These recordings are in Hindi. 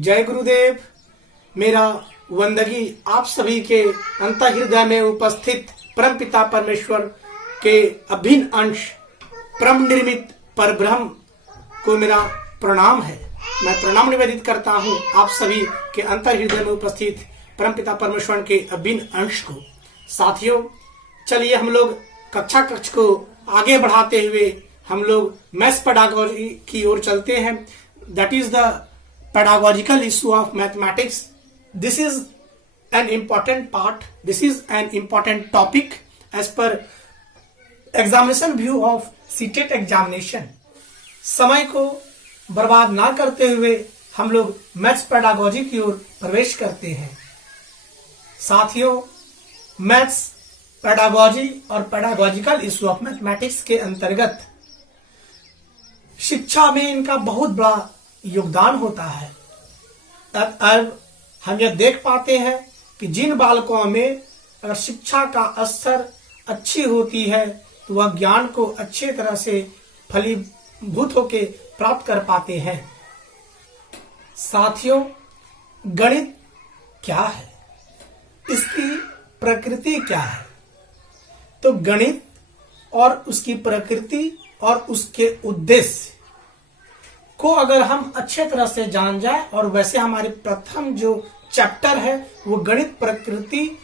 जय गुरुदेव। मेरा वंदगी आप सभी के अंतःहृदय में उपस्थित परमपिता परमेश्वर के अभिन्न अंश परम निर्मित परब्रह्म को मेरा प्रणाम है। मैं प्रणाम निवेदित करता हूँ आप सभी के अंतःहृदय में उपस्थित परमपिता परमेश्वर के अभिन्न अंश को। साथियों, चलिए हम लोग कक्ष को आगे बढ़ाते हुए हम लोग मैथ्स पेडागोजी की ओर चलते हैं। That is the pedagogical issue of mathematics. This is an important part. This is an important topic as per examination view of CTET examination. समय को बर्बाद ना करते हुए हम लोग मैथ्स पेडागोजी की ओर प्रवेश करते हैं। साथियों, मैथ्स पेडागोजी और पेडागोजिकल इशू ऑफ मैथमेटिक्स के अंतर्गत शिक्षा में इनका बहुत बड़ा योगदान होता है। अब हम यह देख पाते हैं कि जिन बालकों में अगर शिक्षा का स्तर अच्छी होती है तो वह ज्ञान को अच्छे तरह से फलीभूत होकर प्राप्त कर पाते हैं। साथियों, गणित क्या है, इसकी प्रकृति क्या है? तो गणित और उसकी प्रकृति और उसके उद्देश्य को अगर हम अच्छे तरह से जान जाए, और वैसे हमारे प्रथम जो चैप्टर है वो गणित प्रकृति,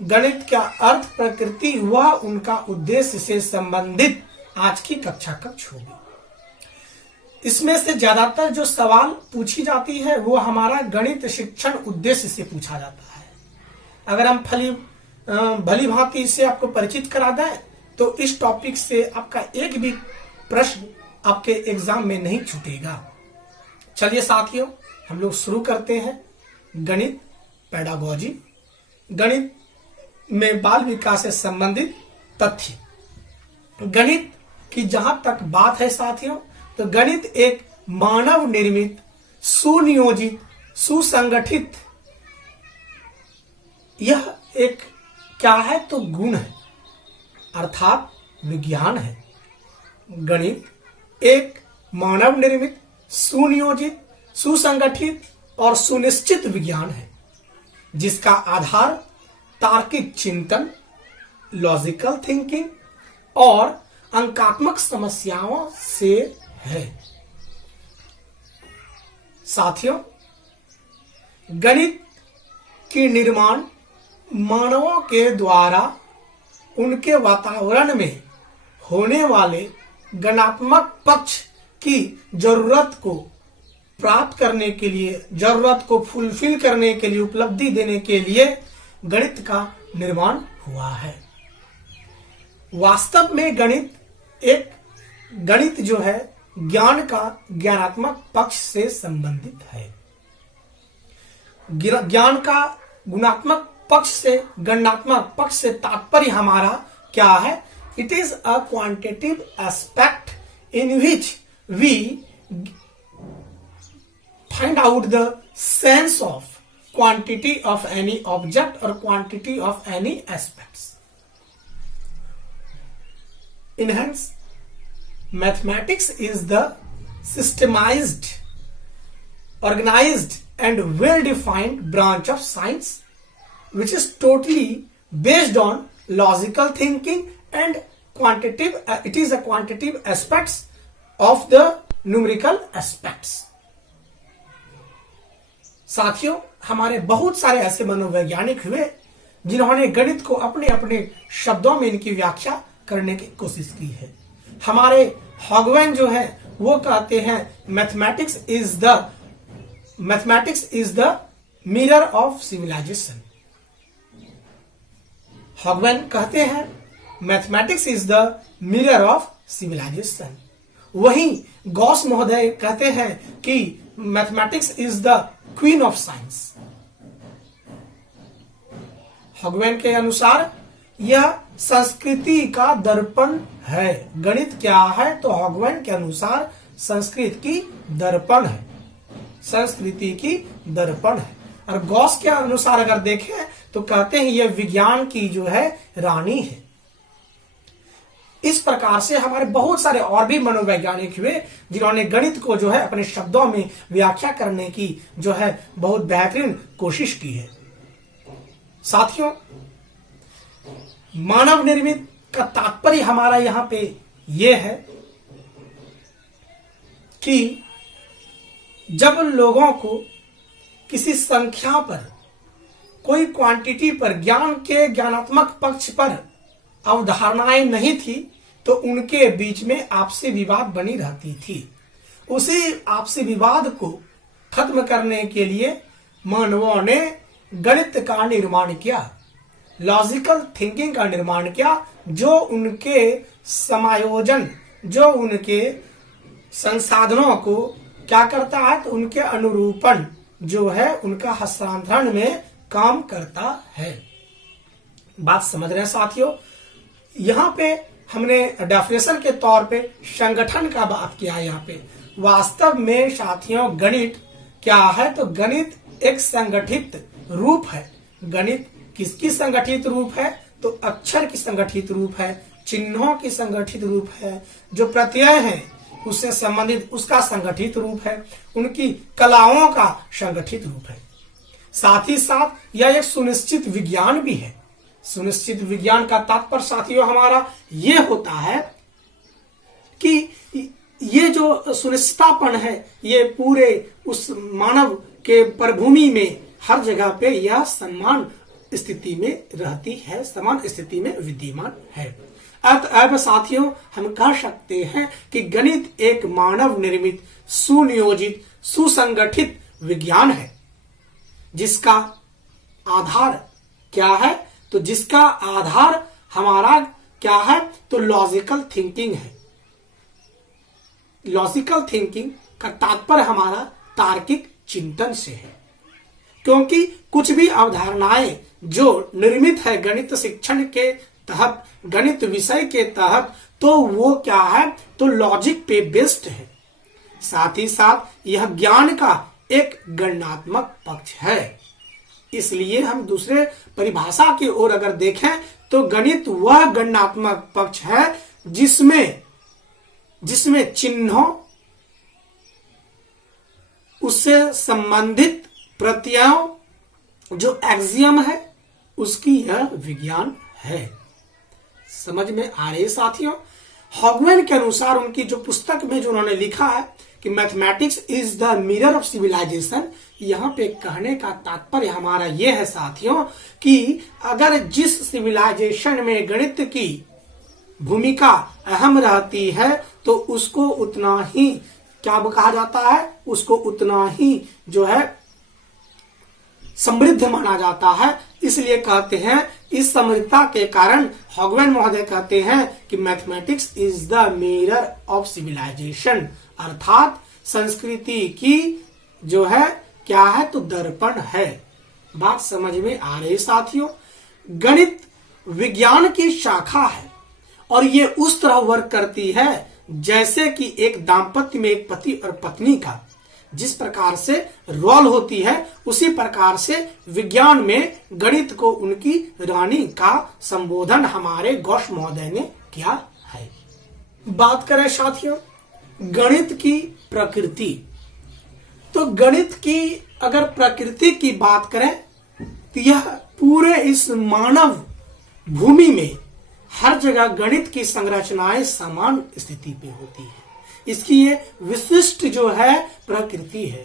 गणित का अर्थ, प्रकृति, वह उनका उद्देश्य से संबंधित आज की कक्षा होगी। इसमें से ज्यादातर जो सवाल पूछी जाती है वो हमारा गणित शिक्षण उद्देश्य से पूछा जाता है। अगर हम भली भांति इसे आपको परिचित करा दें तो इस टॉपिक से आपका एक भी प्रश्न आपके एग्जाम में नहीं छूटेगा। चलिए साथियों, हम लोग शुरू करते हैं गणित पेडागोजी। गणित में बाल विकास से संबंधित तथ्य। गणित की जहां तक बात है साथियों, तो गणित एक मानव निर्मित, सुनियोजित, सुसंगठित, यह एक क्या है तो गुण है, अर्थात विज्ञान है। गणित एक मानव निर्मित, सुनियोजित, सुसंगठित और सुनिश्चित विज्ञान है जिसका आधार तार्किक चिंतन, लॉजिकल थिंकिंग और अंकात्मक समस्याओं से है। साथियों, गणित की निर्माण मानवों के द्वारा उनके वातावरण में होने वाले गणात्मक पक्ष की जरूरत को प्राप्त करने के लिए, जरूरत को फुलफिल करने के लिए, उपलब्धि देने के लिए गणित का निर्माण हुआ है। वास्तव में गणित जो है ज्ञान का ज्ञानात्मक पक्ष से संबंधित है। ज्ञान का गुणात्मक पक्ष से, गणनात्मक पक्ष से तात्पर्य हमारा क्या है? It is a quantitative aspect in which we find out the sense of quantity of any object or quantity of any aspects. In hence, mathematics is the systemized, organized and well-defined branch of science which is totally based on logical thinking and quantitative, it is a quantitative aspects of the numerical aspects. साथियों, हमारे बहुत सारे ऐसे मनोवैज्ञानिक हुए जिन्होंने गणित को अपने अपने शब्दों में इनकी व्याख्या करने की कोशिश की है। हमारे हॉगवेन जो है वो कहते हैं mathematics is the mirror of civilization. Hogben कहते हैं mathematics is the mirror of civilization. वहीं गॉस महोदय कहते हैं कि mathematics is the queen of science. Hogben के अनुसार यह संस्कृति का दर्पण है। गणित क्या है? तो हॉगवेन के अनुसार संस्कृत की दर्पण है, संस्कृति की दर्पण है। और गॉस के अनुसार अगर देखें तो कहते हैं यह विज्ञान की जो है रानी है। इस प्रकार से हमारे बहुत सारे और भी मनोवैज्ञानिक हुए जिन्होंने गणित को जो है अपने शब्दों में व्याख्या करने की जो है बहुत बेहतरीन कोशिश की है। साथियों, मानव निर्मित का तात्पर्य हमारा यहां पे यह है कि जब लोगों को किसी संख्या पर, कोई क्वांटिटी पर, ज्ञान के ज्ञानात्मक पक्ष पर अवधारणाएं नहीं थी तो उनके बीच में आपसी विवाद बनी रहती थी। उसी आपसी विवाद को खत्म करने के लिए मानवों ने गणित का निर्माण किया, लॉजिकल थिंकिंग का निर्माण किया, जो उनके समायोजन, जो उनके संसाधनों को क्या करता है, तो उनके अनुरूपण जो है उनका हस्तांतरण में काम करता है। बात समझ रहे हैं साथियों? यहाँ पे हमने डेफिनेशन के तौर पे संगठन का बात किया है। यहाँ पे वास्तव में साथियों गणित क्या है, तो गणित एक संगठित रूप है। गणित किसकी संगठित रूप है, तो अक्षर की संगठित रूप है, चिन्हों की संगठित रूप है, जो प्रत्यय है उससे संबंधित उसका संगठित रूप है, उनकी कलाओं का संगठित रूप है। साथ ही साथ यह एक सुनिश्चित विज्ञान भी है। सुनिश्चित विज्ञान का तात्पर्य साथियों हमारा ये होता है कि ये जो सुनिश्चिततापन है, ये पूरे उस मानव के प्रभूमि में हर जगह पे यह समान स्थिति में रहती है, समान स्थिति में विद्यमान है। अतः साथियों हम कह सकते हैं कि गणित एक मानव निर्मित, सुनियोजित, सुसंगठित विज्ञान है, जिसका आधार क्या है, तो जिसका आधार हमारा क्या है, तो लॉजिकल थिंकिंग है। लॉजिकल थिंकिंग का तात्पर्य हमारा तार्किक चिंतन से है, क्योंकि कुछ भी अवधारणाएं जो निर्मित है गणित शिक्षण के तहत, गणित विषय के तहत, तो वो क्या है, तो लॉजिक पे बेस्ड है। साथ ही साथ यह ज्ञान का एक गणनात्मक पक्ष है। इसलिए हम दूसरे परिभाषा की ओर अगर देखें तो गणित वह गणनात्मक पक्ष है जिसमें चिन्हों, उससे संबंधित प्रत्ययों, जो एक्सियम है, उसकी यह विज्ञान है। समझ में आ रही है साथियों? हॉगमैन के अनुसार उनकी जो पुस्तक में जो उन्होंने लिखा है कि mathematics is the mirror of civilisation, यहाँ पे कहने का तात्पर्य हमारा यह है साथियों कि अगर जिस सिविलाइजेशन में गणित की भूमिका अहम रहती है तो उसको उतना ही क्या कहा जाता है, उसको उतना ही जो है समृद्ध माना जाता है। इसलिए कहते हैं, इस समृद्धता के कारण हॉगमैन महोदय कहते हैं कि mathematics is the mirror of civilisation, अर्थात संस्कृति की जो है क्या है, तो दर्पण है। बात समझ में आ रही साथियों? गणित विज्ञान की शाखा है और ये उस तरह वर्क करती है जैसे कि एक दाम्पत्य में एक पति और पत्नी का जिस प्रकार से रोल होती है, उसी प्रकार से विज्ञान में गणित को उनकी रानी का संबोधन हमारे घोष महोदय ने किया है। बात करें साथियों गणित की प्रकृति, तो गणित की अगर प्रकृति की बात करें तो यह पूरे इस मानव भूमि में हर जगह गणित की संरचनाएं समान स्थिति पे होती है। इसकी ये विशिष्ट जो है प्रकृति है।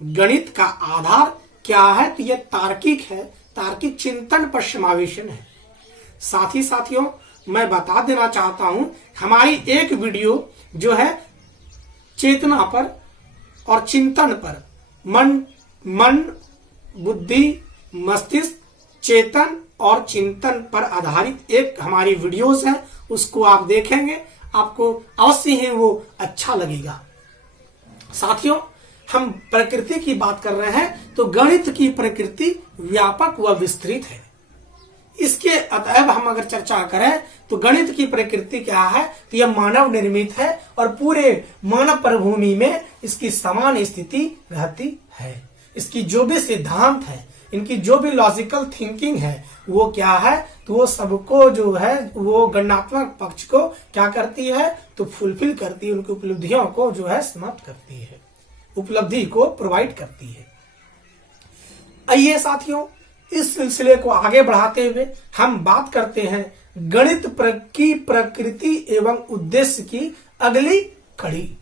गणित का आधार क्या है, तो यह तार्किक है, तार्किक चिंतन पर समावेशन है। साथ ही साथियों मैं बता देना चाहता हूं, हमारी एक वीडियो जो है चेतना पर और चिंतन पर, मन बुद्धि मस्तिष्क चेतन और चिंतन पर आधारित एक हमारी वीडियोस है, उसको आप देखेंगे, आपको अवश्य ही वो अच्छा लगेगा। साथियों हम प्रकृति की बात कर रहे हैं तो गणित की प्रकृति व्यापक व विस्तृत है। इसके अतएव हम अगर चर्चा करें तो गणित की प्रकृति क्या है, तो यह मानव निर्मित है और पूरे मानव प्रभूमि में इसकी समान स्थिति रहती है। इसकी जो भी सिद्धांत है, इनकी जो भी लॉजिकल थिंकिंग है वो क्या है, तो वो सबको जो है वो गणनात्मक पक्ष को क्या करती है, तो फुलफिल करती है, उनकी उपलब्धियों को जो है समाप्त करती है, उपलब्धि को प्रोवाइड करती है। आइए साथियों, इस सिलसिले को आगे बढ़ाते हुए हम बात करते हैं गणित की प्रकृति एवं उद्देश्य की अगली कड़ी।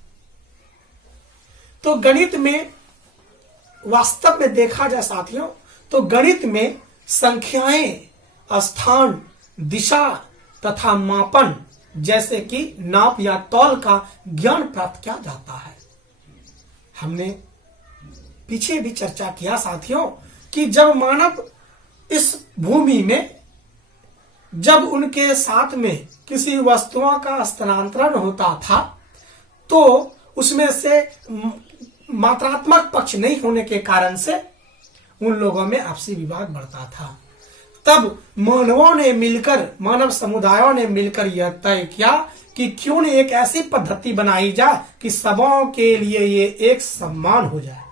तो गणित में वास्तव में देखा जाए साथियों, तो गणित में संख्याएं, स्थान, दिशा तथा मापन जैसे कि नाप या तौल का ज्ञान प्राप्त किया जाता है। हमने पीछे भी चर्चा किया साथियों कि जब मानव इस भूमि में, जब उनके साथ में किसी वस्तुओं का स्थानांतरण होता था तो उसमें से मात्रात्मक पक्ष नहीं होने के कारण से उन लोगों में आपसी विवाद बढ़ता था। तब मानवों ने मिलकर, मानव समुदायों ने मिलकर यह तय किया कि क्यों न एक ऐसी पद्धति बनाई जाए कि सबों के लिए ये एक सम्मान हो जाए,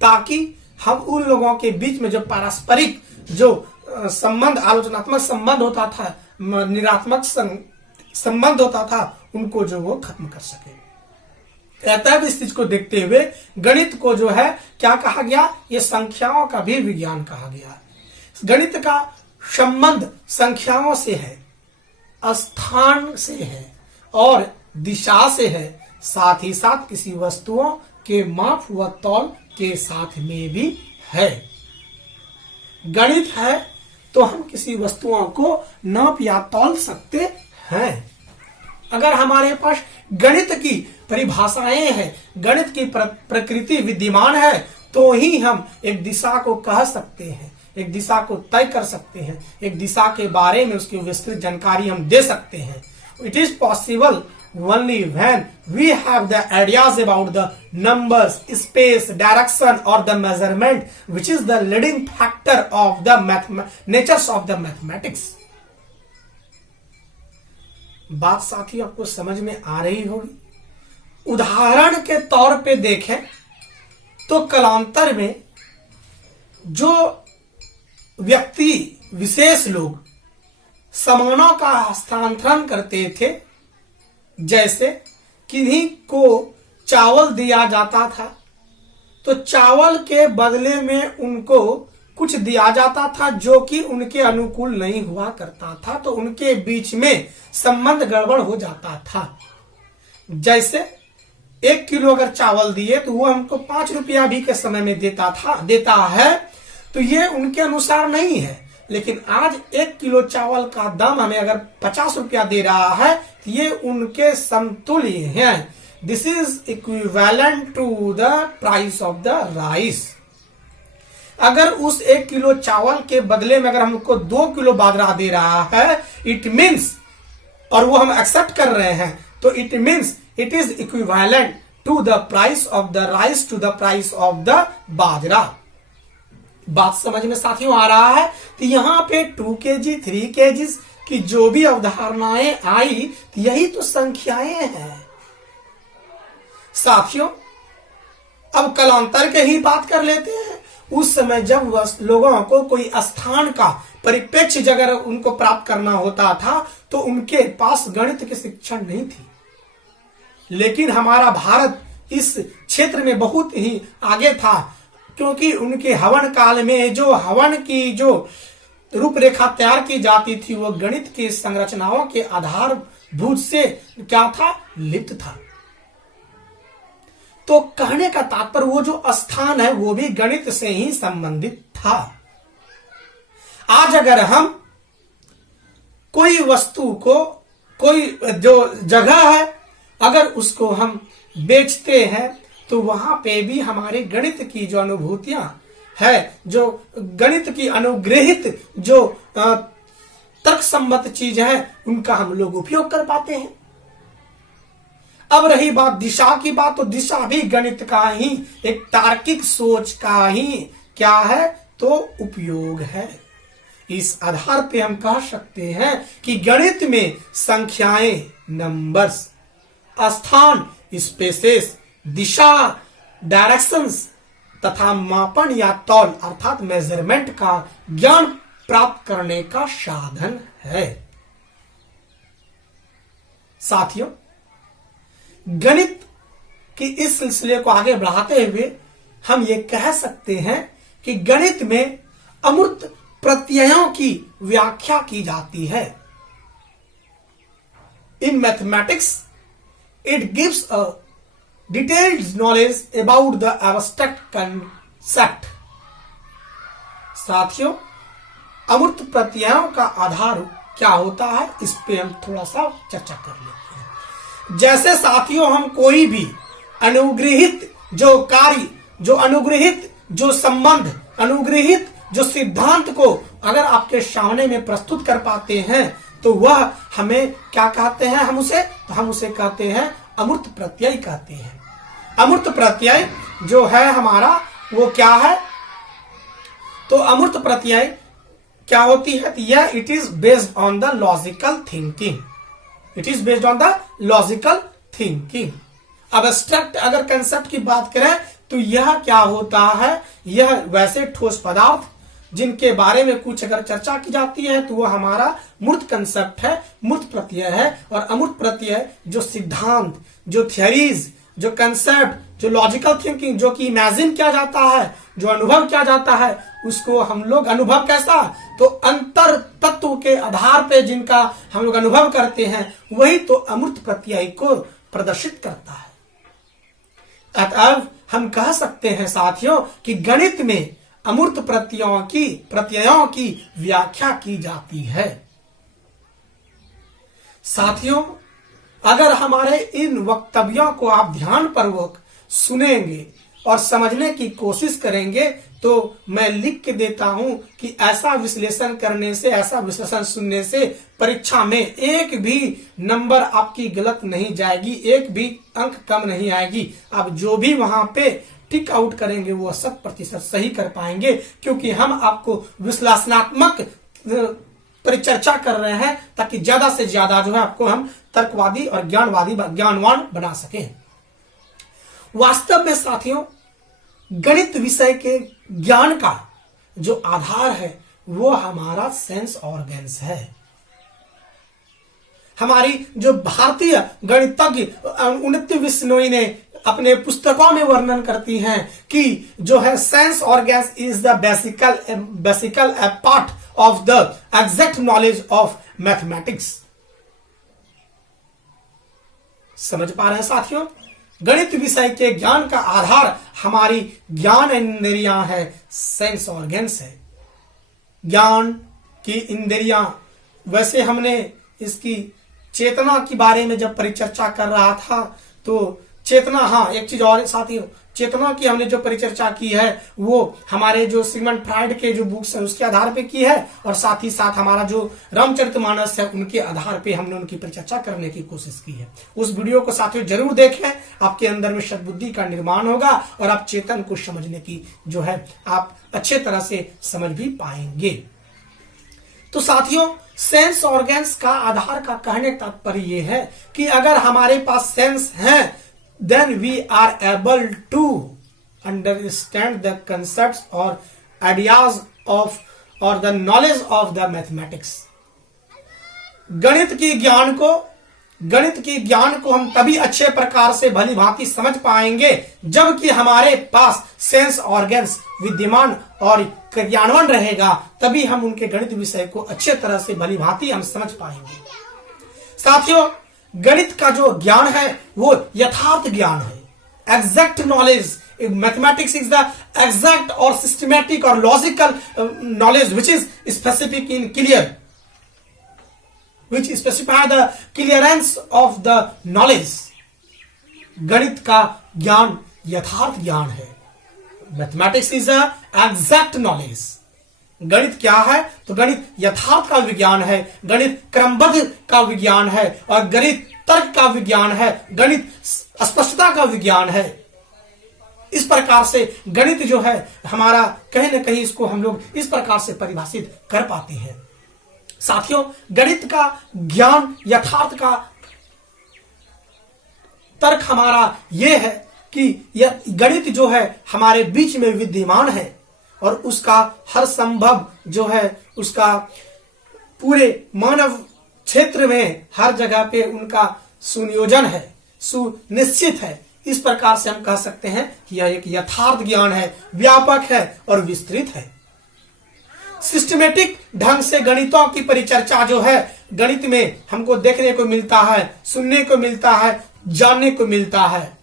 ताकि हम उन लोगों के बीच में जो पारस्परिक जो संबंध, आलोचनात्मक संबंध होता था, निरात्मक संबंध होता था, उनको जो वो खत्म कर सके। अतः इस चीज को देखते हुए गणित को जो है क्या कहा गया, ये संख्याओं का भी विज्ञान कहा गया। गणित का संबंध संख्याओं से है, स्थान से है और दिशा से है, साथ ही साथ किसी वस्तुओं के माप व तौल के साथ में भी है। गणित है तो हम किसी वस्तुओं को नाप या तौल सकते हैं। अगर हमारे पास गणित की परिभाषाएं हैं, गणित की प्रकृति विद्यमान है, तो ही हम एक दिशा को कह सकते हैं, एक दिशा को तय कर सकते हैं, एक दिशा के बारे में उसकी विस्तृत जानकारी हम दे सकते हैं। It is possible only when we have the ideas about the numbers, space, direction or the measurement, which is the leading factor of the natures of the mathematics. बात साथी आपको समझ में आ रही होगी। उदाहरण के तौर पे देखें तो कालांतर में जो व्यक्ति विशेष लोग सामानों का हस्तांतरण करते थे, जैसे किन्हीं को चावल दिया जाता था तो चावल के बदले में उनको कुछ दिया जाता था जो कि उनके अनुकूल नहीं हुआ करता था, तो उनके बीच में संबंध गड़बड़ हो जाता था। जैसे 1 किलो अगर चावल दिए तो वो हमको 5 रुपया भी के समय में देता है, तो ये उनके अनुसार नहीं है। लेकिन आज 1 किलो चावल का दाम हमें अगर 50 रुपया दे रहा है तो ये उनके समतुल्य है। This is equivalent to the price of the rice. अगर उस 1 किलो चावल के बदले में अगर हमको 2 किलो बाजरा दे रहा है, इट मीन्स, और वो हम एक्सेप्ट कर रहे हैं, तो it means it is equivalent to the price of the rice to the price of the bajra. बात समझ में साथियों आ रहा है? तो यहाँ पे 2 kg 3 kg की जो भी अवधारणाएं आई, तो यही तो संख्याएं हैं साथियों। अब कालांतर के ही बात कर लेते हैं। उस समय जब लोगों को कोई स्थान का परिप्रेक्ष्य अगर उनको प्राप्त करना होता था तो उनके पास गणित की शिक्षण नहीं थी। लेकिन हमारा भारत इस क्षेत्र में बहुत ही आगे था, क्योंकि उनके हवन काल में जो हवन की जो रूपरेखा तैयार की जाती थी वो गणित की संरचनाओं के आधारभूत से क्या था, लिप्त था। तो कहने का तात्पर्य वो जो स्थान है वो भी गणित से ही संबंधित था। आज अगर हम कोई वस्तु को, कोई जो जगह है, अगर उसको हम बेचते हैं तो वहां पे भी हमारे गणित की जो अनुभूतियां है, जो गणित की अनुग्रहित जो तर्क सम्मत चीज है, उनका हम लोग उपयोग कर पाते हैं। अब रही बात दिशा की बात, तो दिशा भी गणित का ही एक तार्किक सोच का ही क्या है, तो उपयोग है। इस आधार पे हम कह सकते हैं कि गणित में संख्याएं, नंबर्स, स्थान, स्पेसेस, दिशा, डायरेक्शंस तथा मापन या तौल अर्थात मेजरमेंट का ज्ञान प्राप्त करने का साधन है। साथियों, गणित की इस सिलसिले को आगे बढ़ाते हुए हम ये कह सकते हैं कि गणित में अमूर्त प्रत्ययों की व्याख्या की जाती है। In mathematics it gives a detailed knowledge about the abstract concept. साथियों, अमूर्त प्रत्ययों का आधार क्या होता है, इस पे हम थोड़ा सा चर्चा कर लेते हैं। जैसे साथियों, हम कोई भी अनुग्रहित जो कार्य, जो अनुग्रहित जो संबंध, अनुग्रहित जो सिद्धांत को अगर आपके सामने में प्रस्तुत कर पाते हैं तो वह हमें क्या कहते हैं, हम उसे कहते हैं अमूर्त प्रत्यय कहते हैं। अमूर्त प्रत्यय जो है हमारा वो क्या है, तो अमूर्त प्रत्यय क्या होती है, यह it is based on the logical thinking. It is based on the logical thinking. Abstract अगर कंसेप्ट की बात करें तो यह क्या होता है, यह वैसे ठोस पदार्थ जिनके बारे में कुछ अगर चर्चा की जाती है तो वह हमारा मूर्त कंसेप्ट है, मूर्त प्रत्यय है। और अमूर्त प्रत्यय जो सिद्धांत, जो थियरीज, जो कंसेप्ट, जो लॉजिकल थिंकिंग, जो कि इमेजिन किया जाता है, जो अनुभव किया जाता है, उसको हम लोग अनुभव कैसा, तो अंतर तत्व के आधार पे जिनका हम लोग अनुभव करते हैं वही तो अमूर्त प्रत्यय को प्रदर्शित करता है। अतः हम कह सकते हैं साथियों कि गणित में अमूर्त प्रत्ययों की व्याख्या की जाती है। साथियों, अगर हमारे इन वक्तव्यों को आप ध्यानपूर्वक सुनेंगे और समझने की कोशिश करेंगे तो मैं लिख के देता हूं कि ऐसा विश्लेषण करने से, ऐसा विश्लेषण सुनने से परीक्षा में एक भी नंबर आपकी गलत नहीं जाएगी, एक भी अंक कम नहीं आएगी। आप जो भी वहां पे टिक आउट करेंगे वो 100% सही कर पाएंगे, क्योंकि हम आपको विश्लेषणात्मक परिचर्चा कर रहे हैं ताकि ज्यादा से ज्यादा जो है आपको हम तर्कवादी और ज्ञानवान बना सकें। वास्तव में साथियों, गणित विषय के ज्ञान का जो आधार है वो हमारा सेंस ऑर्गन्स है। हमारी जो भारतीय गणितज्ञ उन्नति बिश्नोई ने अपने पुस्तकों में वर्णन करती हैं कि जो है sense organs is the basical part of the exact knowledge of mathematics. समझ पा रहे हैं साथियों, गणित विषय के ज्ञान का आधार हमारी ज्ञान इंद्रियां है, सेंस ऑर्गन्स है। ज्ञान की इंद्रियां, वैसे हमने इसकी चेतना के बारे में जब परिचर्चा कर रहा था तो चेतना, हाँ एक चीज और साथियों, चेतना की हमने जो परिचर्चा की है वो हमारे जो सिगमंड फ्राइड के जो बुक्स है उसके आधार पे की है, और साथ ही साथ हमारा जो रामचरितमानस है उनके आधार पे हमने उनकी परिचर्चा करने की कोशिश की है। उस वीडियो को साथियों जरूर देखें, आपके अंदर में सद्बुद्धि का निर्माण होगा और आप चेतन को समझने की जो है आप अच्छे तरह से समझ भी पाएंगे। तो साथियों, सेंस ऑर्गन्स का आधार का कहने तात्पर्य ये है कि अगर हमारे पास सेंस है then we are able to understand the concepts or ideas of or the knowledge of the mathematics। गणित की ज्ञान को हम तभी अच्छे प्रकार से भली भांति समझ पाएंगे जबकि हमारे पास सेंस ऑर्गन्स विद्यमान और क्रियान्वयन रहेगा, तभी हम उनके गणित विषय को अच्छे तरह से भली भांति हम समझ पाएंगे। साथियों, गणित का जो ज्ञान है वो यथार्थ ज्ञान है, exact knowledge. Mathematics is the exact और सिस्टमैटिक और logical knowledge which is specific in clear, which specify the clearance of the knowledge. गणित का ज्ञान यथार्थ ज्ञान है। Mathematics is a exact knowledge. गणित क्या है, तो गणित यथार्थ का विज्ञान है, गणित क्रमबद्ध का विज्ञान है, और गणित तर्क का विज्ञान है, गणित स्पष्टता का विज्ञान है। इस प्रकार से गणित जो है हमारा कहीं ना कहीं इसको हम लोग इस प्रकार से परिभाषित कर पाते हैं। साथियों, गणित का ज्ञान, यथार्थ का तर्क हमारा यह है कि यह गणित जो है हमारे बीच में विद्यमान है और उसका हर संभव जो है उसका पूरे मानव क्षेत्र में हर जगह पे उनका सुनियोजन है, सुनिश्चित है। इस प्रकार से हम कह सकते हैं कि यह एक यथार्थ ज्ञान है, व्यापक है और विस्तृत है। सिस्टमेटिक ढंग से गणितों की परिचर्चा जो है गणित में हमको देखने को मिलता है, सुनने को मिलता है, जानने को मिलता है।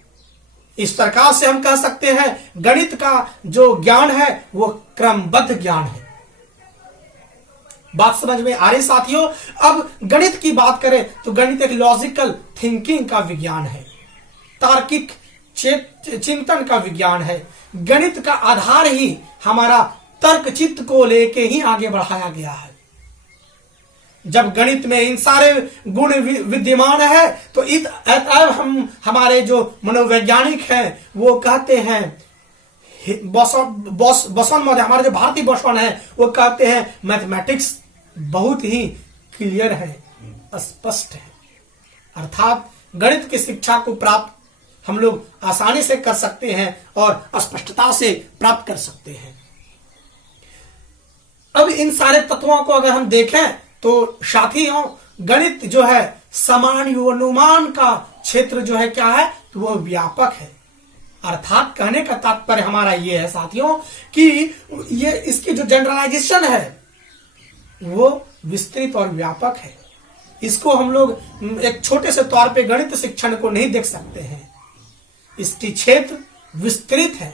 इस प्रकार से हम कह सकते हैं गणित का जो ज्ञान है वो क्रमबद्ध ज्ञान है। बात समझ में आ रही साथियों? अब गणित की बात करें तो गणित एक लॉजिकल थिंकिंग का विज्ञान है, तार्किक चिंतन का विज्ञान है। गणित का आधार ही हमारा तर्क चित्त को लेके ही आगे बढ़ाया गया है। जब गणित में इन सारे गुण विद्यमान है तो हम हमारे जो मनोवैज्ञानिक हैं वो कहते हैं, बसवन महोदय हमारे जो भारतीय बसवन है वो कहते हैं मैथमेटिक्स बहुत ही क्लियर है, स्पष्ट है। अर्थात गणित की शिक्षा को प्राप्त हम लोग आसानी से कर सकते हैं और स्पष्टता से प्राप्त कर सकते हैं। अब इन सारे तत्वों को अगर हम देखें तो साथियों गणित जो है समानुमान का क्षेत्र जो है क्या है तो वो व्यापक है। अर्थात कहने का तात्पर्य हमारा ये है साथियों कि ये इसकी जो जनरलाइजेशन है वो विस्तृत और व्यापक है। इसको हम लोग एक छोटे से तौर पे गणित शिक्षण को नहीं देख सकते हैं। इसकी क्षेत्र विस्तृत है,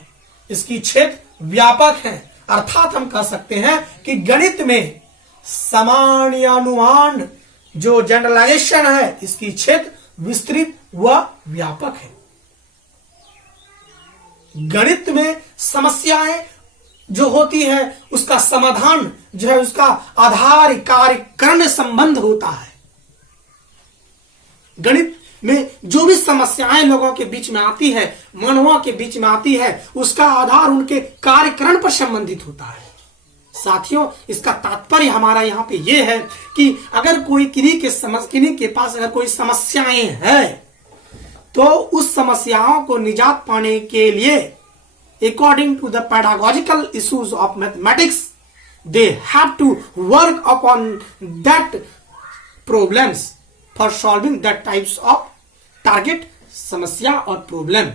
इसकी क्षेत्र व्यापक है। अर्थात हम कह सकते हैं कि गणित में समानुमान जो जनरलाइजेशन है इसकी क्षेत्र विस्तृत व व्यापक है। गणित में समस्याएं जो होती है उसका समाधान जो है उसका आधार कार्य करण संबंध होता है। गणित में जो भी समस्याएं लोगों के बीच में आती है, मानवों के बीच में आती है, उसका आधार उनके कार्यकरण पर संबंधित होता है। साथियों इसका तात्पर्य हमारा यहाँ पे ये है कि अगर कोई किन्हीं के पास अगर कोई समस्याएं है तो उस समस्याओं को निजात पाने के लिए according to the pedagogical issues of mathematics they have to work upon that problems for solving that types of target समस्या और प्रॉब्लम।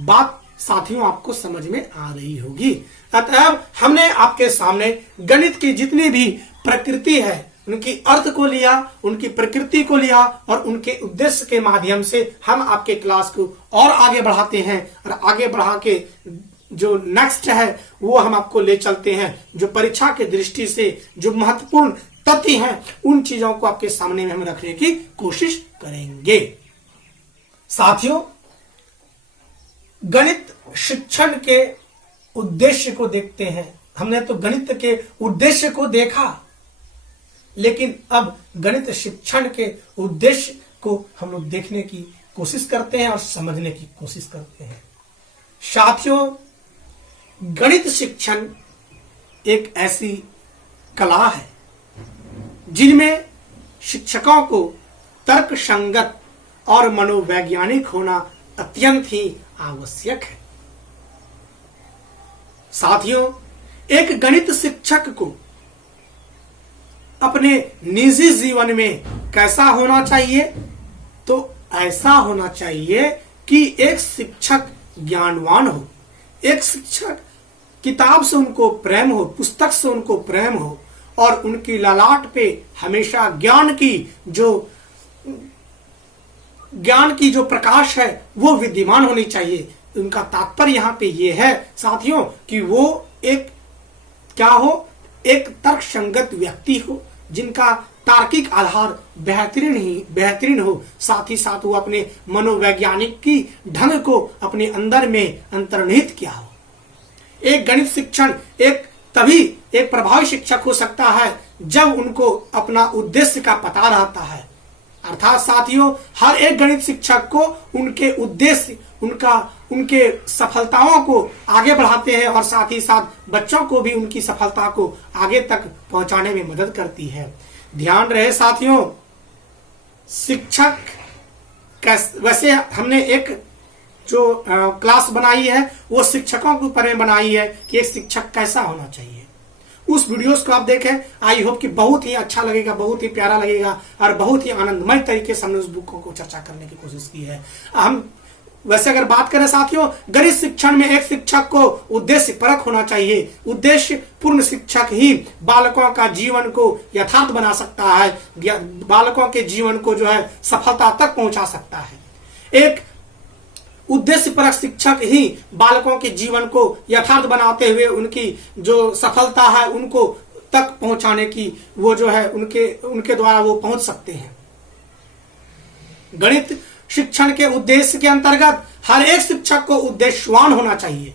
बात साथियों आपको समझ में आ रही होगी। अतः हमने आपके सामने गणित की जितनी भी प्रकृति है उनकी अर्थ को लिया, उनकी प्रकृति को लिया और उनके उद्देश्य के माध्यम से हम आपके क्लास को और आगे बढ़ाते हैं और आगे बढ़ा के जो नेक्स्ट है वो हम आपको ले चलते हैं। जो परीक्षा के दृष्टि से जो महत्वपूर्ण तथ्य हैं उन चीजों को आपके सामने में हम रखने की कोशिश करेंगे। साथियों गणित शिक्षण के उद्देश्य को देखते हैं। हमने तो गणित के उद्देश्य को देखा, लेकिन अब गणित शिक्षण के उद्देश्य को हम लोग देखने की कोशिश करते हैं और समझने की कोशिश करते हैं। साथियों गणित शिक्षण एक ऐसी कला है जिनमें शिक्षकों को तर्क संगत और मनोवैज्ञानिक होना अत्यंत ही आवश्यक है। साथियों एक गणित शिक्षक को अपने निजी जीवन में कैसा होना चाहिए? तो ऐसा होना चाहिए कि एक शिक्षक ज्ञानवान हो, एक शिक्षक किताब से उनको प्रेम हो, पुस्तक से उनको प्रेम हो और उनकी ललाट पे हमेशा ज्ञान की जो प्रकाश है वो विद्यमान होनी चाहिए। उनका तात्पर्य यहाँ पे ये है साथियों कि वो एक क्या हो, एक तर्क संगत व्यक्ति हो जिनका तार्किक आधार बेहतरीन हो, साथ ही साथ वो अपने मनोवैज्ञानिक की ढंग को अपने अंदर में अंतर्निहित किया हो। एक गणित शिक्षण तभी एक प्रभावी शिक्षक हो सकता है जब उनको अपना उद्देश्य का पता रहता है। अर्थात साथियों हर एक गणित शिक्षक को उनके उद्देश्य उनके सफलताओं को आगे बढ़ाते हैं और साथ ही साथ बच्चों को भी उनकी सफलता को आगे तक पहुंचाने में मदद करती है। ध्यान रहे साथियों, शिक्षक वैसे हमने एक जो क्लास बनाई है वो शिक्षकों के ऊपर में बनाई है कि एक शिक्षक कैसा होना चाहिए। उस वीडियोस को आप देखें, आई होप कि बहुत ही अच्छा लगेगा, बहुत ही प्यारा लगेगा और बहुत ही आनंदमय तरीके से हमने उस बुकों को चर्चा करने की कोशिश की है। हम वैसे अगर बात करें साथियों, गणित शिक्षण में एक शिक्षक को उद्देश्य परक होना चाहिए। उद्देश्य पूर्ण शिक्षक ही बालकों का जीवन को यथार्थ बना सकता है, बालकों के जीवन को जो है सफलता तक पहुंचा सकता है। एक उद्देश्य परक शिक्षक ही बालकों के जीवन को यथार्थ बनाते हुए उनकी जो सफलता है उनको तक पहुंचाने की वो जो है उनके द्वारा वो पहुंच सकते हैं। गणित शिक्षण के उद्देश्य के अंतर्गत हर एक शिक्षक को उद्देश्यवान होना चाहिए।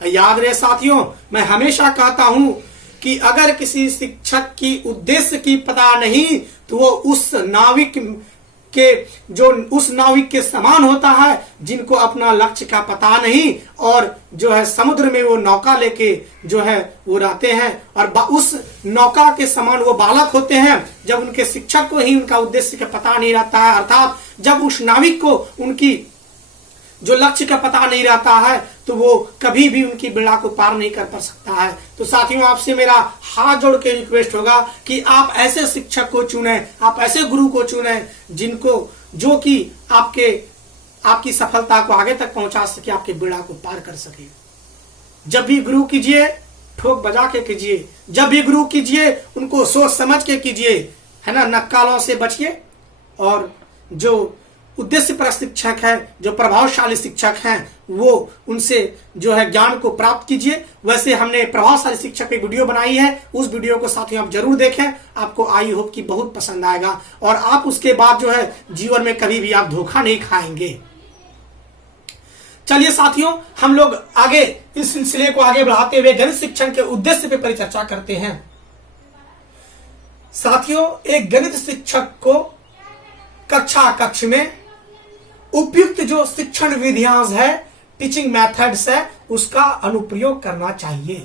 याद रहे साथियों, मैं हमेशा कहता हूं कि अगर किसी शिक्षक की उद्देश्य की पता नहीं तो वो उस नाविक के समान होता है जिनको अपना लक्ष्य का पता नहीं और जो है समुद्र में वो नौका लेके जो है वो रहते हैं और उस नौका के समान वो बालक होते हैं जब उनके शिक्षक को ही उनका उद्देश्य का पता नहीं रहता है, अर्थात जब उस नाविक को उनकी जो लक्ष्य का पता नहीं रहता है तो वो कभी भी उनकी बेड़ा को पार नहीं कर पा सकता है। तो साथियों, आपसे मेरा हाथ जोड़ के रिक्वेस्ट होगा कि आप ऐसे शिक्षक को चुने, आप ऐसे गुरु को चुने जो कि आपकी सफलता को आगे तक पहुंचा सके, आपके बेड़ा को पार कर सके। जब भी गुरु कीजिए ठोक बजा के कीजिए, जब भी गुरु कीजिए उनको सोच समझ के कीजिए, है ना। नक्कालों से बचिए और जो उद्देश्य पर शिक्षक है, जो प्रभावशाली शिक्षक हैं, वो उनसे जो है ज्ञान को प्राप्त कीजिए। वैसे हमने प्रभावशाली शिक्षक पे वीडियो बनाई है, उस वीडियो को साथियों आप जरूर देखें, आपको आई होप कि बहुत पसंद आएगा और आप उसके बाद जो है जीवन में कभी भी आप धोखा नहीं खाएंगे। चलिए साथियों, हम लोग आगे इस सिलसिले को आगे बढ़ाते हुए गणित शिक्षण के उद्देश्य पे परिचर्चा करते हैं। साथियों, एक गणित शिक्षक को कक्ष में उपयुक्त जो शिक्षण विधियां है, टीचिंग मेथड्स है, उसका अनुप्रयोग करना चाहिए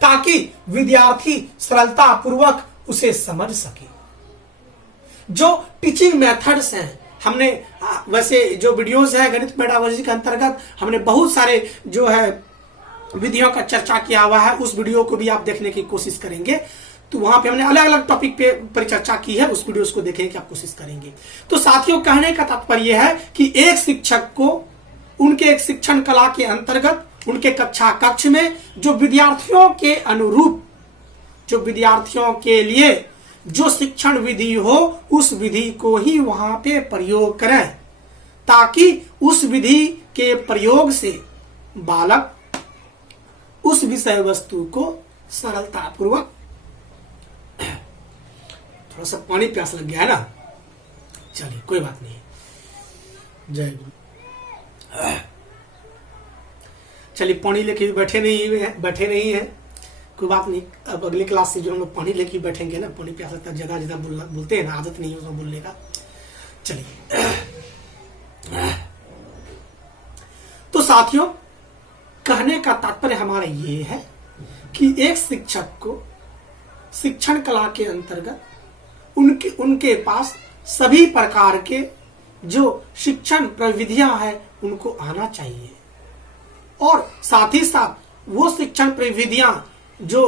ताकि विद्यार्थी सरलता पूर्वक उसे समझ सके। जो टीचिंग मेथड्स हैं, हमने वैसे जो वीडियोस है गणित पेडागोजी के अंतर्गत हमने बहुत सारे जो है विधियों का चर्चा किया हुआ है, उस वीडियो को भी आप देखने की कोशिश करेंगे तो वहां पे हमने अलग अलग टॉपिक पे परिचर्चा की है, उस वीडियोस को देखने की आप कोशिश करेंगे। तो साथियों, कहने का तात्पर्य है कि एक शिक्षक को उनके एक शिक्षण कला के अंतर्गत उनके कक्ष में जो विद्यार्थियों के अनुरूप, जो विद्यार्थियों के लिए जो शिक्षण विधि हो उस विधि को ही वहां पे प्रयोग करें ताकि उस विधि के प्रयोग से बालक उस विषय वस्तु को सरलता पूर्वक, थोड़ा सा पानी प्यास लग गया है ना, चलिए कोई बात नहीं, जय गुरु। चलिए पानी लेके भी बैठे नहीं है, कोई बात नहीं। अब अगली क्लास से जो हम लोग पानी लेके बैठेंगे ना, पानी प्यास लगता है, जगह जगह बोलते हैं ना, आदत नहीं है उसमें बोलने का। चलिए, तो साथियों, कहने का तात्पर्य हमारा ये है कि एक शिक्षक को शिक्षण कला के अंतर्गत उनके पास सभी प्रकार के जो शिक्षण प्रविधियां हैं उनको आना चाहिए और साथ ही साथ वो शिक्षण प्रविधियां जो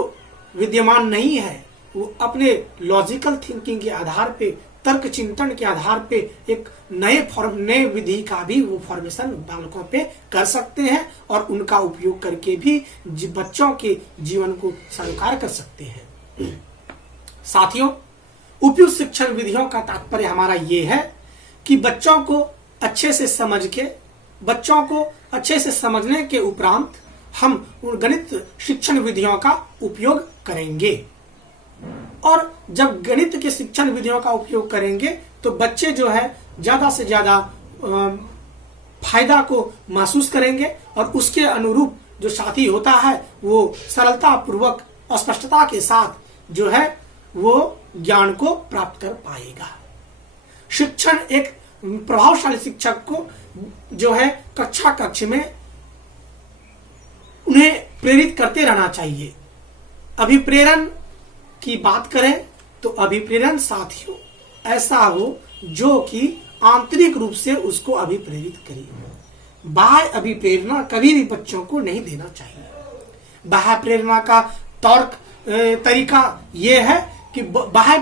विद्यमान नहीं है वो अपने लॉजिकल थिंकिंग के आधार पे, तर्क चिंतन के आधार पे एक नए विधि का भी वो फॉर्मेशन बालकों पे कर सकते हैं और उनका उपयोग करके भी बच्चों के जीवन को साकार कर सकते हैं। साथियों, उपयुक्त शिक्षण विधियों का तात्पर्य हमारा ये है कि बच्चों को अच्छे से समझने के उपरांत हम उन गणित शिक्षण विधियों का उपयोग करेंगे और जब गणित के शिक्षण विधियों का उपयोग करेंगे तो बच्चे जो है ज्यादा से ज्यादा फायदा को महसूस करेंगे और उसके अनुरूप जो साथी होता है वो सरलता पूर्वक स्पष्टता के साथ जो है वो ज्ञान को प्राप्त कर पाएगा। शिक्षण एक प्रभावशाली शिक्षक को जो है कक्ष में उन्हें प्रेरित करते रहना चाहिए। अभिप्रेरण की बात करें तो अभिप्रेरण साथियों ऐसा हो जो कि आंतरिक रूप से उसको अभिप्रेरित करे। बाह्य अभिप्रेरणा कभी भी बच्चों को नहीं देना चाहिए। बाह्य प्रेरणा का तरीका यह है कि बाह्य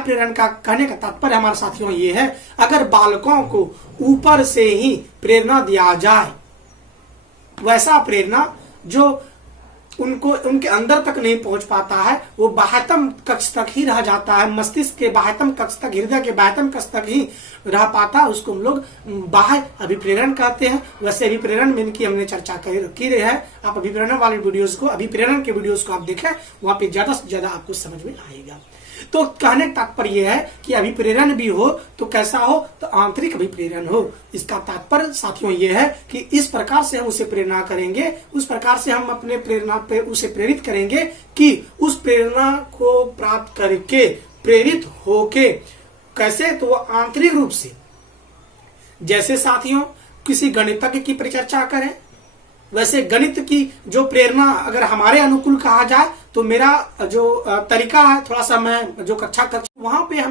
प्रेरण का कहने का तात्पर्य हमारे साथियों ये है, अगर बालकों को ऊपर से ही प्रेरणा दिया जाए, वैसा प्रेरणा जो उनको उनके अंदर तक नहीं पहुंच पाता है, वो बाह्यतम कक्ष तक ही रह जाता है, मस्तिष्क के बाह्यतम कक्ष तक, हृदय के बाह्यतम कक्ष तक ही रह पाता है, उसको हम लोग बाह्य अभिप्रेरण कहते हैं। वैसे अभिप्रेरण में इनकी हमने चर्चा की है। आप अभिप्रेरण वाले वीडियोस को, अभिप्रेरण के वीडियोस को आप देखें, वहां पे ज्यादा से ज्यादा आपको समझ में आएगा। तो कहने का तात्पर्य यह है कि अभिप्रेरण भी हो तो कैसा हो, तो आंतरिक अभिप्रेरण हो। इसका तात्पर्य साथियों यह है कि इस प्रकार से हम उसे प्रेरणा करेंगे, उस प्रकार से हम अपने प्रेरणा पे उसे प्रेरित करेंगे कि उस प्रेरणा को प्राप्त करके प्रेरित होके कैसे, तो वो आंतरिक रूप से, जैसे साथियों किसी गणितज्ञ की परिचर्चा करें, वैसे गणित की जो प्रेरणा अगर हमारे अनुकूल कहा जाए तो मेरा जो तरीका है, थोड़ा सा मैं जो कक्षा वहां पे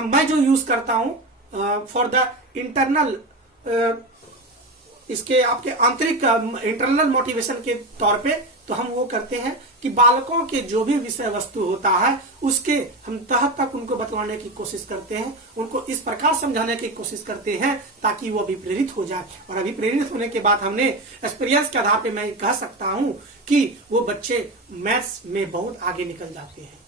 मैं जो यूज करता हूं फॉर द इंटरनल, इसके आपके आंतरिक इंटरनल मोटिवेशन के तौर पे, तो हम वो करते हैं कि बालकों के जो भी विषय वस्तु होता है उसके हम तह तक उनको बतलाने की कोशिश करते हैं, उनको इस प्रकार समझाने की कोशिश करते हैं ताकि वो अभिप्रेरित हो जाए। और अभिप्रेरित होने के बाद हमने एक्सपीरियंस के आधार पे मैं कह सकता हूं कि वो बच्चे मैथ्स में बहुत आगे निकल जाते हैं।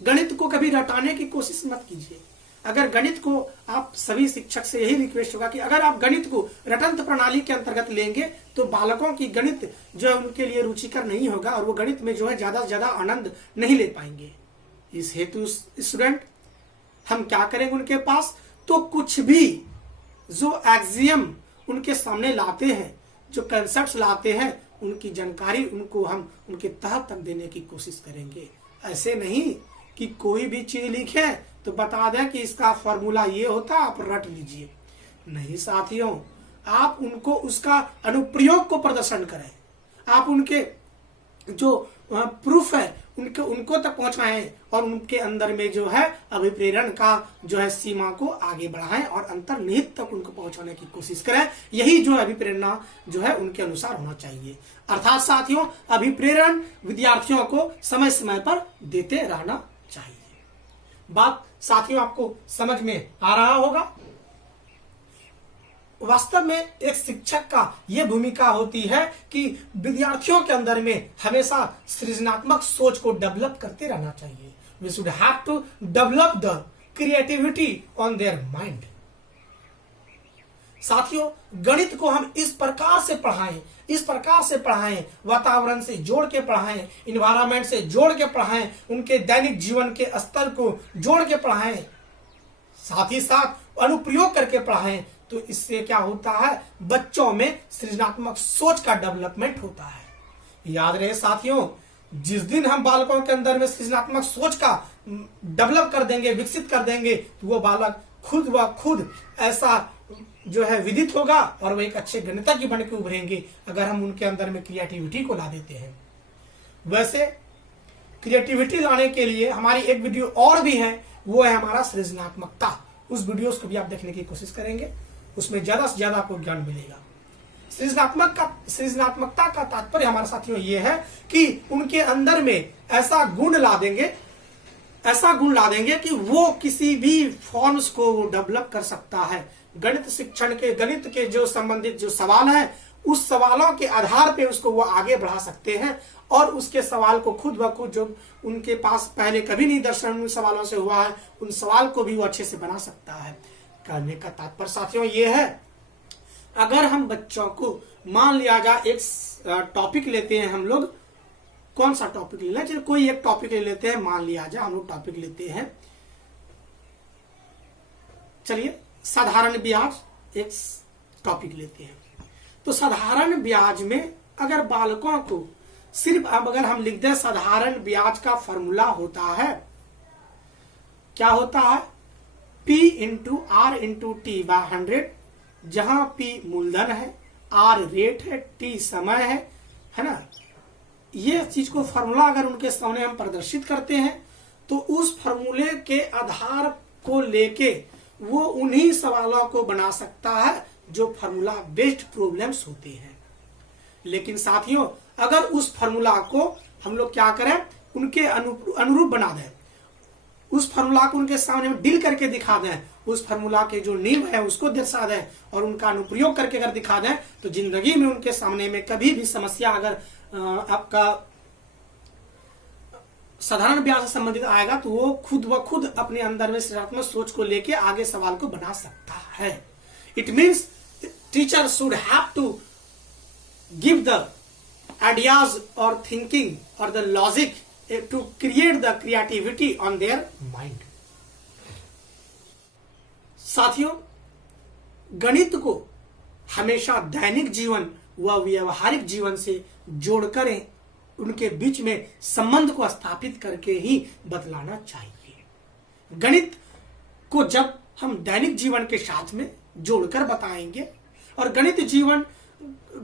गणित को कभी रटाने की कोशिश मत कीजिए। अगर गणित को आप सभी शिक्षक से यही रिक्वेस्ट होगा कि अगर आप गणित को रटंत प्रणाली के अंतर्गत लेंगे तो बालकों की गणित जो है उनके लिए रुचिकर नहीं होगा और वो गणित में जो है ज्यादा से ज्यादा आनंद नहीं ले पाएंगे। इस हेतु स्टूडेंट हम क्या करेंगे, उनके पास तो कुछ भी जो एक्सियम उनके सामने लाते हैं, जो कंसेप्ट लाते हैं, उनकी जानकारी उनको हम उनके तह तक देने की कोशिश करेंगे। ऐसे नहीं कि कोई भी चीज लिखे तो बता दें कि इसका फॉर्मूला ये होता, आप रट लीजिए। नहीं साथियों, आप उनको उसका अनुप्रयोग को प्रदर्शन करें, आप उनके जो प्रूफ है उनको तक पहुंचाएं और उनके अंदर में जो है अभिप्रेरण का जो है सीमा को आगे बढ़ाएं और अंतर्निहित तक उनको पहुंचाने की कोशिश करें। यही जो अभिप्रेरणा जो है उनके अनुसार होना चाहिए। अर्थात साथियों, अभिप्रेरण विद्यार्थियों को समय समय पर देते रहना चाहिए। बात साथियों आपको समझ में आ रहा होगा। वास्तव में एक शिक्षक का यह भूमिका होती है कि विद्यार्थियों के अंदर में हमेशा सृजनात्मक सोच को डेवलप करते रहना चाहिए। We should have to develop the creativity on their mind. साथियों, गणित को हम इस प्रकार से पढ़ाएं, वातावरण से जोड़ के पढ़ाएं, इन्वायरमेंट से जोड़ के पढ़ाएं, उनके दैनिक जीवन के स्तर को जोड़ के पढ़ाएं, साथ ही साथ अनुप्रयोग करके पढ़ाएं। तो इससे क्या होता है, बच्चों में सृजनात्मक सोच का डेवलपमेंट होता है। याद रहे साथियों, जिस दिन हम बालकों के अंदर में सृजनात्मक सोच का डेवलप कर देंगे, विकसित कर देंगे, तो वो बालक खुद व खुद ऐसा जो है विदित होगा और वो एक अच्छे गणितज्ञ बन के उभरेंगे अगर हम उनके अंदर में क्रिएटिविटी को ला देते हैं। वैसे क्रिएटिविटी लाने के लिए हमारी एक वीडियो और भी है, वो है हमारा सृजनात्मकता। उस वीडियोस को भी आप देखने की कोशिश करेंगे, उसमें ज्यादा से ज्यादा आपको ज्ञान मिलेगा। सृजनात्मकता का तात्पर्य हमारे साथियों ये है कि उनके अंदर में ऐसा गुण ला देंगे कि वो किसी भी फॉर्म्स को वो डेवलप कर सकता है। गणित के जो संबंधित जो सवाल है, उस सवालों के आधार पे उसको वो आगे बढ़ा सकते हैं और उसके सवाल को खुद ब खुद जो उनके पास पहले कभी नहीं दर्शन उन सवालों से हुआ है, उन सवाल को भी वो अच्छे से बना सकता है। कहने का तात्पर्य साथियों ये है, अगर हम बच्चों को मान लिया जाए एक टॉपिक लेते हैं हम लोग, कौन सा टॉपिक ले लें, चलिए कोई एक टॉपिक ले लेते हैं। मान लिया जाए हम लोग टॉपिक लेते हैं, चलिए साधारण ब्याज एक टॉपिक लेते हैं। तो साधारण ब्याज में अगर बालकों को सिर्फ अगर हम लिख दें साधारण ब्याज का फॉर्मूला होता है, क्या होता है, P into R into T by 100, जहां P मूलधन है, R रेट है, T समय है ना। ये चीज को फॉर्मूला अगर उनके सामने हम प्रदर्शित करते हैं तो उस फॉर्मूले के आधार को लेके वो उन्हीं सवालों को बना सकता है जो फार्मूला बेस्ड प्रॉब्लम्स होते हैं। लेकिन साथियों, अगर उस फार्मूला को हम लोग क्या करें, उनके अनुरूप बना दें, उस फार्मूला को उनके सामने में डील करके दिखा दें, उस फार्मूला के जो नींव है उसको दर्शा दें और उनका अनुप्रयोग करके अगर दिखा दें, तो जिंदगी में उनके सामने में कभी भी समस्या अगर आपका साधारण ब्याज से संबंधित आएगा तो वो खुद ब खुद अपने अंदर में सकारात्मक सोच को लेके आगे सवाल को बना सकता है। It means teacher should have to give the ideas और थिंकिंग और the logic to create the creativity on their mind. साथियों, गणित को हमेशा दैनिक जीवन व व्यवहारिक जीवन से जोड़कर उनके बीच में संबंध को स्थापित करके ही बदलाना चाहिए। गणित को जब हम दैनिक जीवन के साथ में जोड़कर बताएंगे और गणित जीवन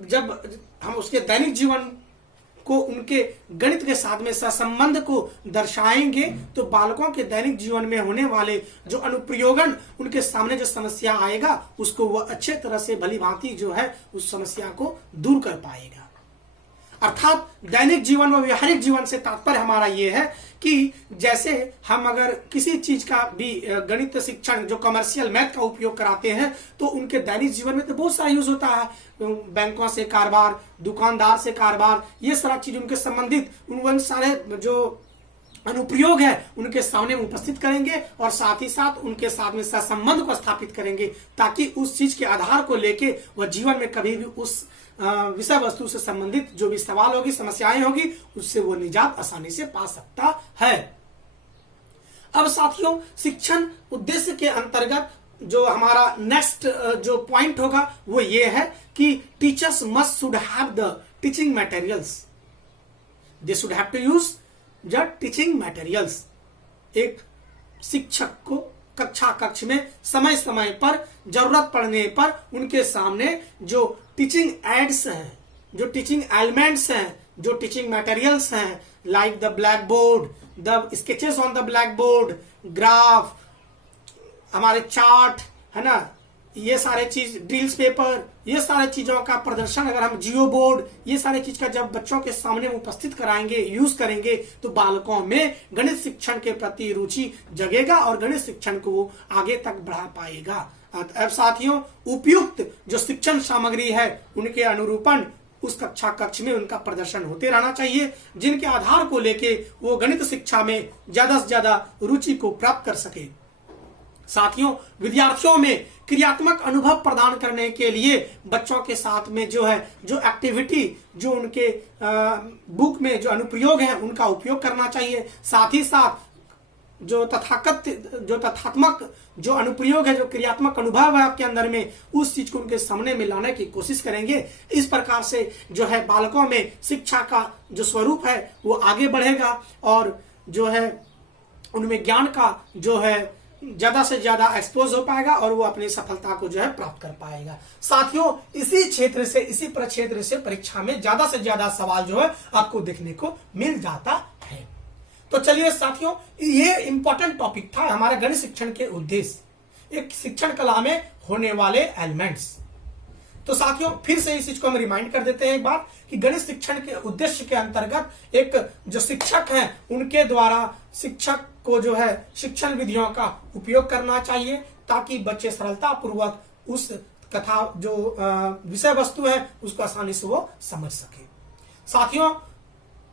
जब हम उसके दैनिक जीवन को उनके गणित के साथ में सहसंबंध को दर्शाएंगे, तो बालकों के दैनिक जीवन में होने वाले जो अनुप्रयोगन उनके सामने जो समस्या आएगा उसको वह अच्छे तरह से भली भांति जो है उस समस्या को दूर कर पाएगा। अर्थात दैनिक जीवन व व्यवहारिक जीवन से तात्पर्य हमारा यह है कि जैसे हम अगर किसी चीज का भी गणित शिक्षण जो कमर्शियल मैथ का उपयोग कराते हैं तो उनके दैनिक जीवन में तो बहुत सारा यूज होता है, बैंकों से कारोबार, दुकानदार से कारोबार, ये सारा चीज उनके संबंधित उन सारे जो अनुप्रयोग है उनके सामने उपस्थित करेंगे और साथ ही साथ उनके साथ में सहसंबंध को स्थापित करेंगे ताकि उस चीज के आधार को लेके वह जीवन में कभी भी उस विषय वस्तु से संबंधित जो भी सवाल होगी, समस्याएं होगी, उससे वो निजात आसानी से पा सकता है। अब साथियों, शिक्षण उद्देश्य के अंतर्गत जो हमारा नेक्स्ट जो पॉइंट होगा वो ये है कि teachers must should have the teaching materials, they should have to use the teaching materials. एक शिक्षक को कक्ष में समय समय पर जरूरत पड़ने पर उनके सामने जो टीचिंग एड्स हैं, जो टीचिंग एलिमेंट्स हैं, जो टीचिंग मटेरियल्स हैं, like the black board, the sketches on the black board, graph, हमारे चार्ट है ना, ये सारे चीज, ड्रिल्स पेपर, ये सारे चीजों का प्रदर्शन अगर हम जियो बोर्ड, ये सारे चीज का जब बच्चों के सामने उपस्थित कराएंगे, यूज करेंगे, तो बालकों में गणित शिक्षण के प्रति रुचि जगेगा और गणित शिक्षण को वो आगे तक बढ़ा पाएगा। अब साथियों, उपयुक्त जो शिक्षण सामग्री है उनके अनुरूपण उस कक्ष में उनका प्रदर्शन होते रहना चाहिए, जिनके आधार को लेके वो गणित शिक्षा में ज्यादा से ज्यादा रुचि को प्राप्त कर सके। साथियों, विद्यार्थियों में क्रियात्मक अनुभव प्रदान करने के लिए बच्चों के साथ में जो है जो एक्टिविटी जो उनके बुक में जो अनुप्रयोग है उनका उपयोग करना चाहिए। साथ ही साथ जो तथात्मक जो अनुप्रयोग है, जो क्रियात्मक अनुभव है आपके अंदर में, उस चीज को उनके सामने में लाने की कोशिश करेंगे। इस प्रकार से जो है बालकों में शिक्षा का जो स्वरूप है वो आगे बढ़ेगा और जो है उनमें ज्ञान का जो है ज्यादा से ज्यादा एक्सपोज हो पाएगा और वो अपनी सफलता को जो है प्राप्त कर पाएगा। साथियों, इसी क्षेत्र से, इसी प्रक्षेत्र से परीक्षा में ज्यादा से ज्यादा सवाल जो है आपको देखने को मिल जाता है। तो चलिए साथियों, ये इंपॉर्टेंट टॉपिक था हमारे गणित शिक्षण के उद्देश्य, एक शिक्षण कला में होने वाले एलिमेंट्स। तो साथियों, फिर से इस चीज को हम रिमाइंड कर देते हैं एक बार कि गणित शिक्षण के उद्देश्य के अंतर्गत एक जो शिक्षक हैं उनके द्वारा शिक्षक को जो है शिक्षण विधियों का उपयोग करना चाहिए ताकि बच्चे सरलता पूर्वक उस कथा जो विषय वस्तु है उसको आसानी से वो समझ सके। साथियों,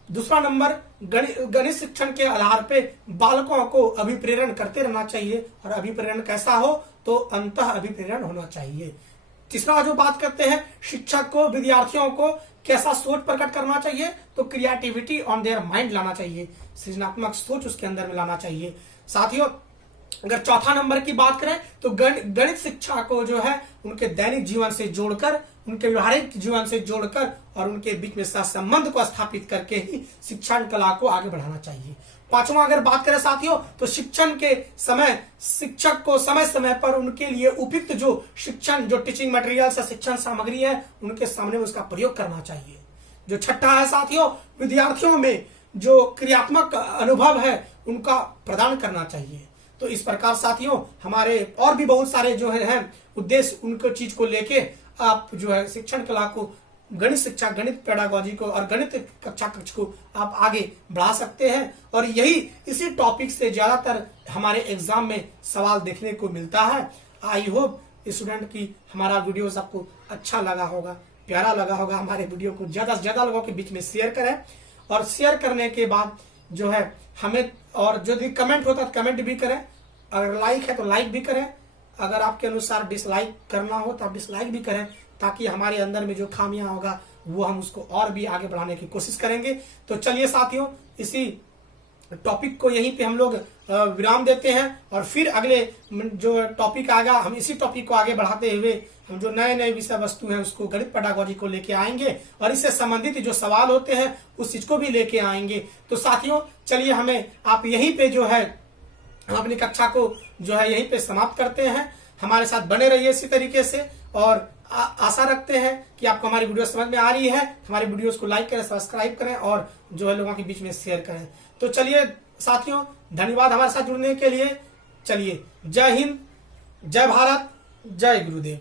दूसरा नंबर, गणित शिक्षण के आधार पे बालकों को अभिप्रेरण करते रहना चाहिए और अभिप्रेरण कैसा हो तो अंतः अभिप्रेरण होना चाहिए। तीसरा जो बात करते हैं, शिक्षक को विद्यार्थियों को कैसा सोच प्रकट करना चाहिए तो क्रिएटिविटी ऑन देयर माइंड लाना चाहिए, सृजनात्मक सोच उसके अंदर में लाना चाहिए। साथियों, अगर चौथा नंबर की बात करें तो गणित शिक्षा को जो है उनके दैनिक जीवन से जोड़कर, उनके व्यवहारिक जीवन से जोड़कर और उनके बीच में सहसंबंध को स्थापित करके ही शिक्षण कला को आगे बढ़ाना चाहिए। पांचवा अगर बात करें साथियों तो शिक्षण के समय शिक्षक को समय समय पर उनके लिए उपयुक्त जो शिक्षण जो टीचिंग मटेरियल से शिक्षण सामग्री है उनके सामने उसका प्रयोग करना चाहिए। जो छठा है साथियों, विद्यार्थियों में जो क्रियात्मक अनुभव है उनका प्रदान करना चाहिए। तो इस प्रकार साथियों हमारे और भी बहुत सारे जो है उद्देश्य उनको चीज को लेके आप जो है शिक्षण कला को, गणित शिक्षा, गणित पेडागोजी को और गणित कक्षा कक्ष को आप आगे बढ़ा सकते हैं। और यही इसी टॉपिक से ज्यादातर हमारे एग्जाम में सवाल देखने को मिलता है। आई होप स्टूडेंट की हमारा वीडियोस आपको अच्छा लगा होगा, प्यारा लगा होगा। हमारे वीडियो को ज्यादा से ज्यादा लोगों के बीच में शेयर करें और शेयर करने के बाद जो है हमें, और जो भी कमेंट होता है कमेंट भी करें, अगर लाइक है तो लाइक भी करें, अगर आपके अनुसार डिसलाइक करना हो तो आप डिसलाइक भी करें, ताकि हमारे अंदर में जो खामियां होगा वो हम उसको और भी आगे बढ़ाने की कोशिश करेंगे। तो चलिए साथियों, इसी टॉपिक को यहीं पे हम लोग विराम देते हैं और फिर अगले जो टॉपिक आएगा हम इसी टॉपिक को आगे बढ़ाते हुए हम जो नए नए विषय वस्तु हैं उसको गणित पेडागोजी को लेके आएंगे और इससे संबंधित जो सवाल होते हैं उस चीज को भी लेके आएंगे। तो साथियों चलिए हमें आप यहीं पे जो है हम अपनी कक्षा को जो है यहीं पे समाप्त करते हैं। हमारे साथ बने रहिए इसी तरीके से और आशा रखते हैं कि आपको हमारी वीडियो समझ में आ रही है। हमारी वीडियोस को लाइक करें, सब्सक्राइब करें और जो है लोगों के बीच में शेयर करें। तो चलिए साथियों, धन्यवाद हमारे साथ जुड़ने के लिए। चलिए, जय हिंद, जय भारत, जय गुरुदेव।